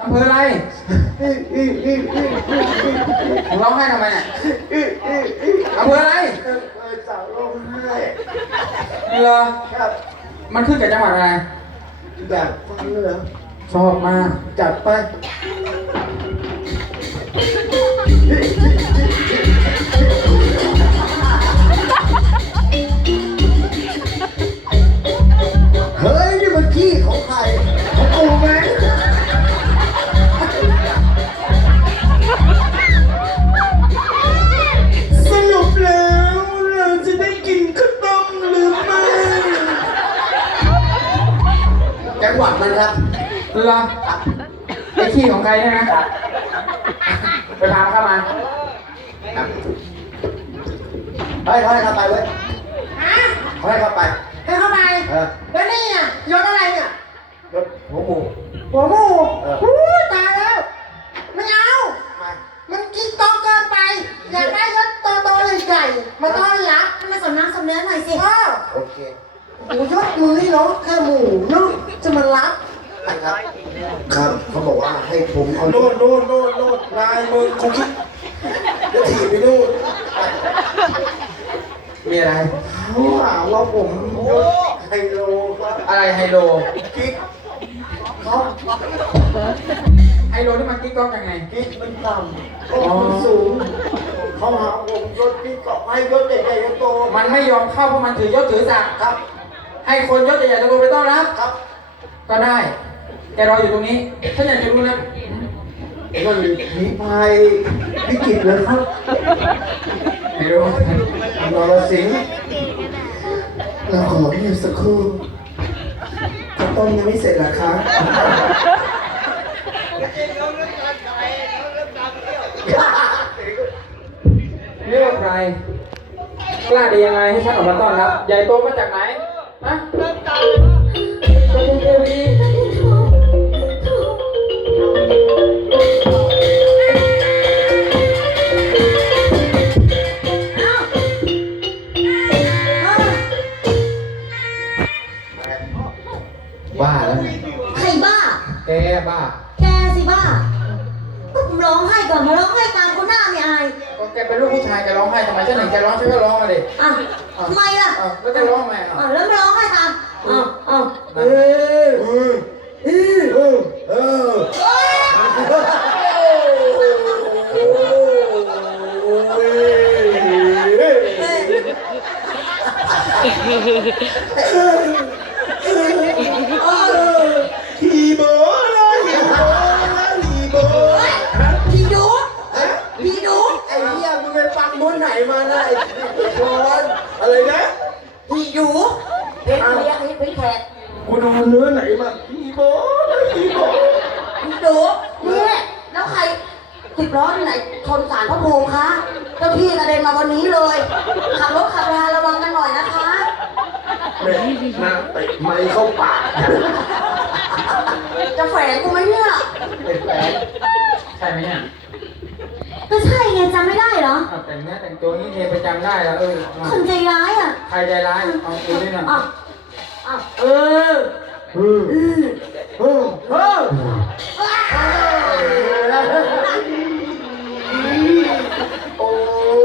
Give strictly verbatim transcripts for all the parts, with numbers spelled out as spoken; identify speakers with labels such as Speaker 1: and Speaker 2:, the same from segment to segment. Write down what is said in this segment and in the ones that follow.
Speaker 1: อำเภออะไรมึงร้องไห้ทำไมเนี่ยอำเภออะไร
Speaker 2: สาวร้องไห้
Speaker 1: นี่เหรอ
Speaker 2: ครับ
Speaker 1: มันขึ้นกับจังหวัดอะไร
Speaker 2: อยากฟังเลยเหรอ
Speaker 1: ชอบมาก
Speaker 2: จัดไปเฮ้ยนี่มันขี้ของใครของกูไหมสรุปแล้วเราจะได้กินข้าวต้มหรือไม่จังหวัดมันครับ
Speaker 1: เหรอไอ้ขี้ของใครเนี่ยนะไปพาเข้ามา
Speaker 2: ครับเฮ้ยเฮ้ยเข้าไปเว้ย
Speaker 3: ฮะ
Speaker 2: เฮ้ยเข้าไป
Speaker 3: ให้เข้าไป
Speaker 2: เออ
Speaker 3: แล้วนี่อ่ะยศอะไรเนี่ย
Speaker 2: รถหัวหมู
Speaker 3: หัวหมู
Speaker 2: เออ
Speaker 3: อู้ตายแล้ว ไม่เอา
Speaker 2: มา
Speaker 3: มันกินโตเกินไป อยากได้ยศโตโตๆใหญ่ๆมาต้อนรับให้มันสำนักสำเนื้อหน่อยสิพ่อ
Speaker 2: โอเค
Speaker 3: โอ้ยศมือนี่เนาะแค่หมูเนาะจะมารับ
Speaker 2: ครับ ครับเขาบอกว่าให้ผมเอา
Speaker 4: โน่นโน่นโน่นโน่นนายมึงกูคิดจะถีบไปนู่น
Speaker 1: มีอะไร
Speaker 2: เขาหาว่าผมยศไฮโลครับ
Speaker 1: อะไรไฮโล
Speaker 2: กิ๊กเขา
Speaker 1: ไฮโลที่มันกิ๊กก๊อกยังไง
Speaker 2: กิ๊กมันต่ำก็มันสูงเขาหาผมยศกิ๊กก็ให้ยศใหญ่ๆโตๆ
Speaker 1: มันไม่ยอมเข้าเพราะมันถือยศถือศักดิ์
Speaker 2: ครับ
Speaker 1: ให้คนยศใหญ่ๆตะโกนไปต้อนรับ
Speaker 2: ครับ
Speaker 1: ก็ได้ แกรออยู่ตรงนี้ถ้าอยากจะรู้นะ
Speaker 2: มันผีพายวิกฤตเลยครับ
Speaker 1: ไม่รู้
Speaker 2: นรสิงห์เราขอเพียงสักครู่ข้าวต้มยังไม่เสร็จเหรอครับ
Speaker 1: เรียกใคร กล้าดียังไงให้ฉันออกมาต้อนรับ ใหญ่โตมาจากไหนฮะตัวคุณเทวีบ้าแล้วไง
Speaker 5: ใครบ้า
Speaker 1: แกบ้า
Speaker 5: แกสิบ้า ก็ผมร้องไห้ก่อนมาร้องไห้ตามคนหน้าไม่อาย
Speaker 1: ก็แกเป็นลูกผู้ชายแกร้องไห้ทำไมฉันเห็นแกร้องฉันก็ร้องมาดิ
Speaker 5: อ่ะทำไมล่ะ
Speaker 1: อ้าวแล้วจะร้องทำไมอ่ะ
Speaker 5: อ่ะแล้วมาร้องไห้ตามอ่ะอ่ะ
Speaker 1: เออ
Speaker 2: เออเออเออ
Speaker 4: ขี่โบเลยขี่โบแล้วขี่โบ
Speaker 5: พี่ดูพี่ดู
Speaker 2: ไอ้เหี้ยมึงไปฟังม้วนไหนมานะไอ้ชอน
Speaker 4: อะไรนะ
Speaker 5: พี่ดูเพชรเรียกให้เพชรแขก
Speaker 4: กูดูเนื้อไหนมาขี่โบแล้วขี่โบ
Speaker 5: พี่ดูเนี่ยแล้วใครสิบล้อที่ไหนชนสารพระภูมิคะเจ้าที่กระเด็นมาวันนี้เลย ขับรถขับราระวังกันหน่อยนะคะ
Speaker 4: แม่หน้าเตะไม้เข้าปาก
Speaker 5: จะแฝงกูไหมเนี่ย
Speaker 1: เป็นแฟนใช่ไหมเนี่ย
Speaker 5: ก็ใช่ไงจำไม่ได้เหรอ
Speaker 1: อ้าวแต่งเนื้อแต่งตัวนี้เทไปจำได้แล้วเออเอา
Speaker 5: คนใจร้ายอ่ะ
Speaker 1: ใครใจร้ายเอาดูด้วยนะ
Speaker 5: อ่ะอ่ะเออ
Speaker 2: เออ
Speaker 5: อือ
Speaker 2: เออ
Speaker 1: เออ
Speaker 2: โอ้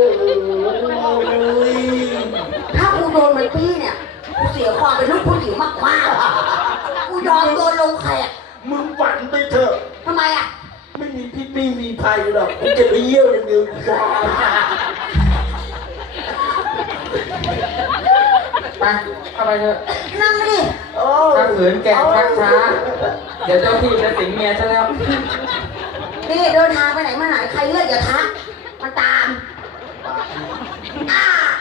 Speaker 2: ย
Speaker 5: ถ้ากูโดนมันปี้เนี่ย กูเสียความเป็นลูกผู้หญิงมากมากๆกูยอมโดนลงแขก
Speaker 4: มึงฝันไปเถอะ
Speaker 5: ทำไมอ่ะ
Speaker 4: ไม่มีพิษไม่มีภัยหรอกมึงจะไปเยี่ยวอย่างเดียวจ้า
Speaker 1: ไปเข้าไปเถอะ
Speaker 5: นั่งมาดิ
Speaker 2: โอ้
Speaker 1: ถ้าขืนแกชักช้า เดี๋ยวเจ้าที่จะสิงเมียซะแล้ว
Speaker 5: นี่เดินทางไปไหนมาไหนใครเลือกอย่าทักมันตามอ่า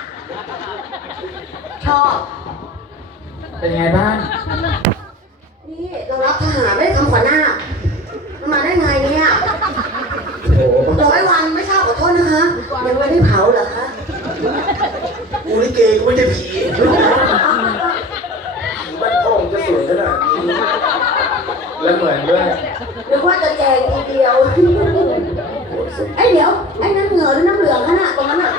Speaker 5: ชอบ
Speaker 1: เป็นไงบ้าง
Speaker 5: นี่เรารับทหารไม่ได้ทำขวัญหน้ามันมาได้ไงเนี่ย
Speaker 2: โห
Speaker 5: ร้อยวันไม่ทราบขอโทษนะคะยังไม่ได้เผาเหรอคะ
Speaker 4: กูลิเกกูไม่ใช่ผีผีบ้านพ่อมึงจะสวยขนาดนี้
Speaker 1: แล้วเหมือนด้วย
Speaker 5: หรือว่าจะแจกทีเดียวไอ้เดี๋ยวไอ้น้ำเหงื่อหรือน้ำเหลืองขนาดตรงนั้นอ่ะ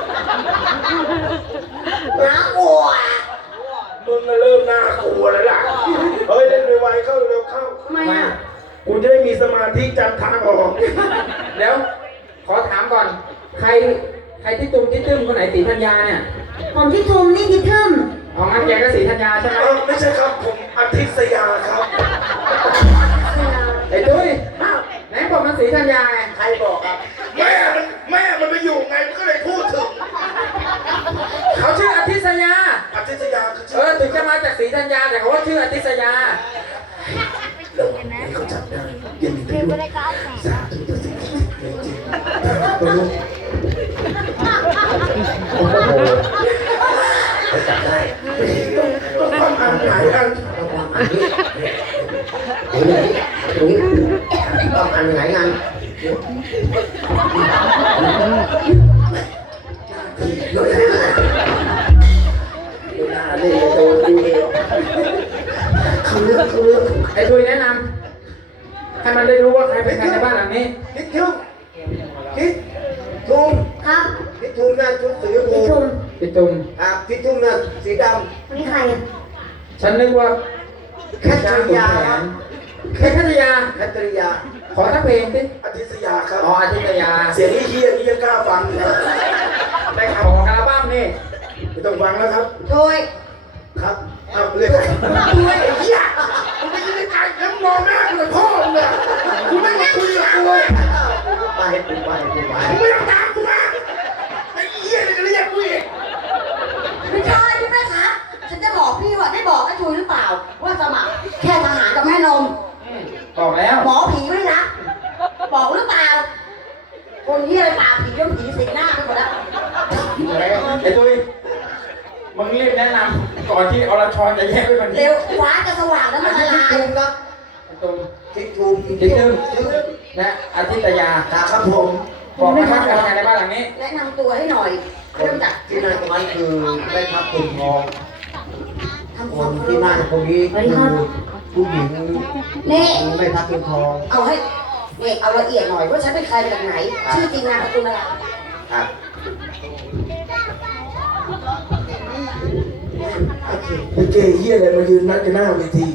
Speaker 5: น้ำอัว
Speaker 4: มึงก็เริ่มน่ากลัวแล้วล่ะ เฮ้ยเล่นไวๆเข้าเร็วเข้า
Speaker 5: ทำไมอ่ะ
Speaker 4: กูจะได้มีสมาธิจำทางออก
Speaker 1: เดี๋ยว ขอถามก่อน ใคร ใครที่ตุ้มที่ตึ้มคนไหนสีธัญญาเนี่ย
Speaker 3: ผมที่ทุมนี่ที่ทึม
Speaker 1: อ๋องั้นแกก็สีธัญญาใช่ไหม
Speaker 4: เออไม่ใช่ครับผมอาทิตยาครับ
Speaker 1: ไอ้ตุ้ยไหนบอกมันสีธัญญาไง
Speaker 5: ใครบอกครับ
Speaker 4: แม่มันแม่มันไปอยู่ไงมันก็เลยพูดถึง
Speaker 1: เขาชื่ออาทิตยา
Speaker 4: อาทิตยาคือ
Speaker 1: เอ
Speaker 4: ชื่อ
Speaker 1: อถึงจะมาจากสีธัญญาแต่เขาว่าชื่ออาทิตยา
Speaker 4: แล้วให้เขาจับได้ยังมีประโยชน์สาธุตัดสินจริงๆประโยชน์โอ้โหเขาจับได้ต้องต้องความอ่านหลายอันต้องความอ่านนี่ตรงนี้ตรงนี้ต้องอ่านหลายงานเยอะแยะเวลาเล่นจะโดนดูเองเขาเลือกเขาเลือก
Speaker 1: ไอ้ตุ้ยแนะนำให้มันได้รู้ว่าใครเป็นใครในบ้านหลังนี้
Speaker 2: คิดทุ่มคิดทุ่ม
Speaker 3: ครับ
Speaker 2: คิดทุ่มนะชุดสีชมพู
Speaker 3: ที่ทุม
Speaker 1: พี่ตุ้ม
Speaker 2: อ่ะคิดทุ่มนะสีด
Speaker 3: วันนี้ใครอ่ะ
Speaker 1: ฉันนึกว่า
Speaker 2: ำแคท
Speaker 1: จ้าง
Speaker 2: ริ
Speaker 1: ขุน
Speaker 2: ยา
Speaker 1: แผนแค่พัทยา
Speaker 2: แคทริยา
Speaker 1: ขอสักเพลงสิ
Speaker 4: อาทิตยาครับ
Speaker 1: อ๋ออาทิตยา
Speaker 4: เสียงเฮี้ยๆนี่ยังกล้าฟังนะ
Speaker 1: ได้ข่าวของอัลบั้มนี่
Speaker 4: ไม่ต้องฟังแล้วครับ
Speaker 5: โดย
Speaker 4: ครับเอาเรียกดูไอ้เหี้ยมึงไปยืนไกลๆแล้วมองหน้ากูเลยพ่อมึงเนี่ยกูไม่มาคุยกับกูเลย
Speaker 2: ไปไปไปไป
Speaker 4: มึงไม่ต้องตามกูมาไอ้เหี้ยนี่ก็เรียกกูอีก
Speaker 5: ไม่ใช่พี่แม่ครับฉันจะบอกพี่ว่าได้บอกไอ้ทุยหรือเปล่า ว่าสมัครแค่ทหารกับแม่นม
Speaker 1: บอกแล้ว
Speaker 5: หมอผีไม่รักบอกหรือเปล่า คนที่อะไรปากผีเรื่องผีสิงหน้าไปหมดแล้ว
Speaker 1: ไอ้ตุ้ยมึงรีบแนะนำก่อนที่อรชรจะแยกไปมัน
Speaker 5: เร็วฟ้าจะสว่างแล้วมันละลาย
Speaker 2: ทุ่มครับ
Speaker 1: ตุ้ม
Speaker 2: คิดทุ่ม
Speaker 1: ทิศตึ้มและอาทิตยา
Speaker 2: ครับผม
Speaker 1: บอกมาว่าใครเป็นใครในบ้านหลังนี้
Speaker 5: แนะนำตัวให้หน่อยเริ่มจาก
Speaker 2: ที่นั่นตรงนั้นคือได้ทับคุณทอง
Speaker 5: ทำค
Speaker 2: คว
Speaker 5: าม
Speaker 2: น
Speaker 5: เคาร
Speaker 2: ที่
Speaker 5: พ
Speaker 2: นั่นตรงนี้คือผู้หญิง
Speaker 5: นี่
Speaker 2: ได้ทับคุณทอง
Speaker 5: เอาให้นี่เอาละเอียดหน่อยว่าฉันเป็นใครมาจากไหน ชื่อจริงนามสกุลอะไร
Speaker 2: ครับ
Speaker 4: ไอ้เกย์เหี้ยอะไรมายืนนัดกันหน้าเวที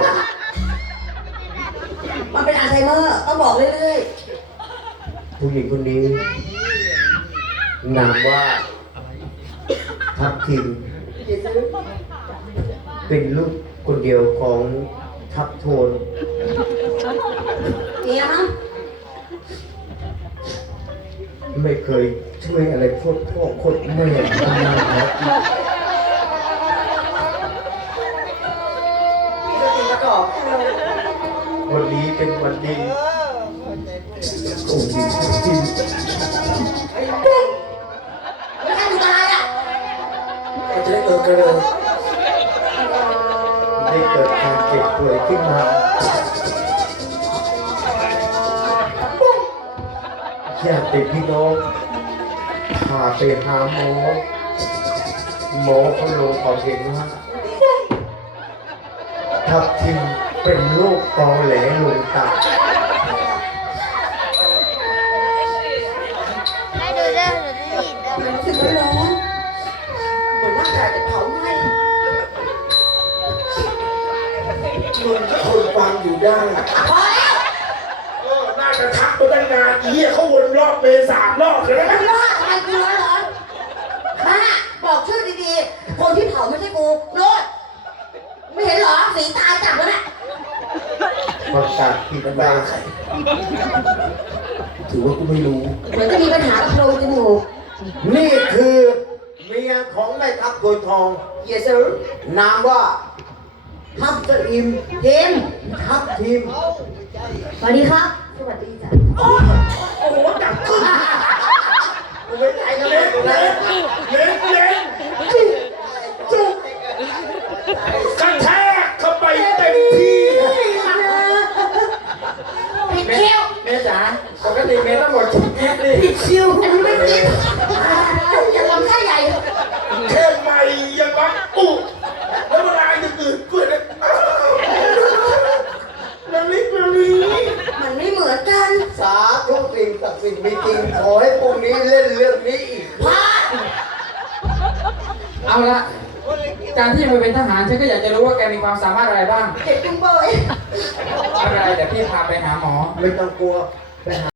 Speaker 5: มันเป็นอัลไซเมอร์ต้องบอกเรื่อย
Speaker 2: ผู้หญิงคนนี้นามว่าทับทิม
Speaker 5: ๆอย่าซื้อ
Speaker 2: เป็นลูกคนเดียวของทับโทน
Speaker 5: เนี่ยมั้ง
Speaker 2: ไม่เคยช่วยอะไรโคตรพ่อโคตรแม่ทำงานหากิน
Speaker 5: มีตัวจริงประกอบ
Speaker 2: วันนี้เป็นวันดีโอ้ยจริง
Speaker 5: ไม่ใช่ดูอะไรอ่ะ
Speaker 4: เขาจะได้เออกระเดิน
Speaker 2: ได้เกิดการเจ็บป่วยขึ้นมาญาติพี่น้องพาไปหาหมอหมอเขาลงความเห็นว่าทับทิมเป็นโรคตอแหลลงตับ
Speaker 5: มันรู้สึกร้อนๆเหมือนร่างกายจะเผาไหม้
Speaker 4: มึงก็ทนฟังอยู่ได้
Speaker 5: พอแล้ว
Speaker 4: เออน่าจะทักมาตั้งนานไอ้เหี้ยเขาวนรอบเมย์สามรอบเลยนะ
Speaker 5: ไม่รอดทำไมกูร้อนร้อนบ้าบอกชื่อดีๆ คนที่เผาไม่ใช่กูโนดไม่เห็นเหรอ สีตายจับแล้วน่ะ
Speaker 2: ประกาศผิด
Speaker 4: มัน
Speaker 2: ไป
Speaker 4: มาใครถือว่ากูไม่รู้
Speaker 5: เหมือนจะมีปัญหากับโพรงจมูก
Speaker 2: นี่คือเมียของแม่ทัพโดยทอง
Speaker 5: เยซู
Speaker 2: นามว่าทัพจะอิม
Speaker 5: เทม
Speaker 2: ทัพทีม
Speaker 3: สวัสดีครับ
Speaker 5: สวัสดีจ้ะ
Speaker 4: โอ้โหจับขึ้น
Speaker 2: กูไม่ใจกันเล
Speaker 4: เล่
Speaker 2: ย
Speaker 4: นเล่นเล่นเล่นจุกจุกกระแทกเข้าไปเต็มที่
Speaker 5: ผิดคิว
Speaker 1: เมย์จ๋าปกติเมย์ต้องหมดคิดดิ
Speaker 5: ผิดคิวอันนี้ไม่ผิดอย่าลำไส้ใหญ่
Speaker 4: แค่ไม่ยังบักอุแล้วเวลาอื่นๆเพื่อนนาลิกนาลี
Speaker 5: มันไม่เหมือนกัน
Speaker 2: สาธุสิ่งศักดิ์สิทธิ์มีจริงขอให้พวกนี้เล่นเรื่องนี้อีก
Speaker 5: พา
Speaker 1: เอาละการที่มาเป็นทหารฉันก็อยากจะรู้ว่าแกมีความสามารถอะไรบ้าง
Speaker 5: เจ็บจุงเบย
Speaker 1: ไม่เป็นไรเดี๋ยวพี่พาไปหาหมอ
Speaker 4: ไม่ต้องกลัวไปหา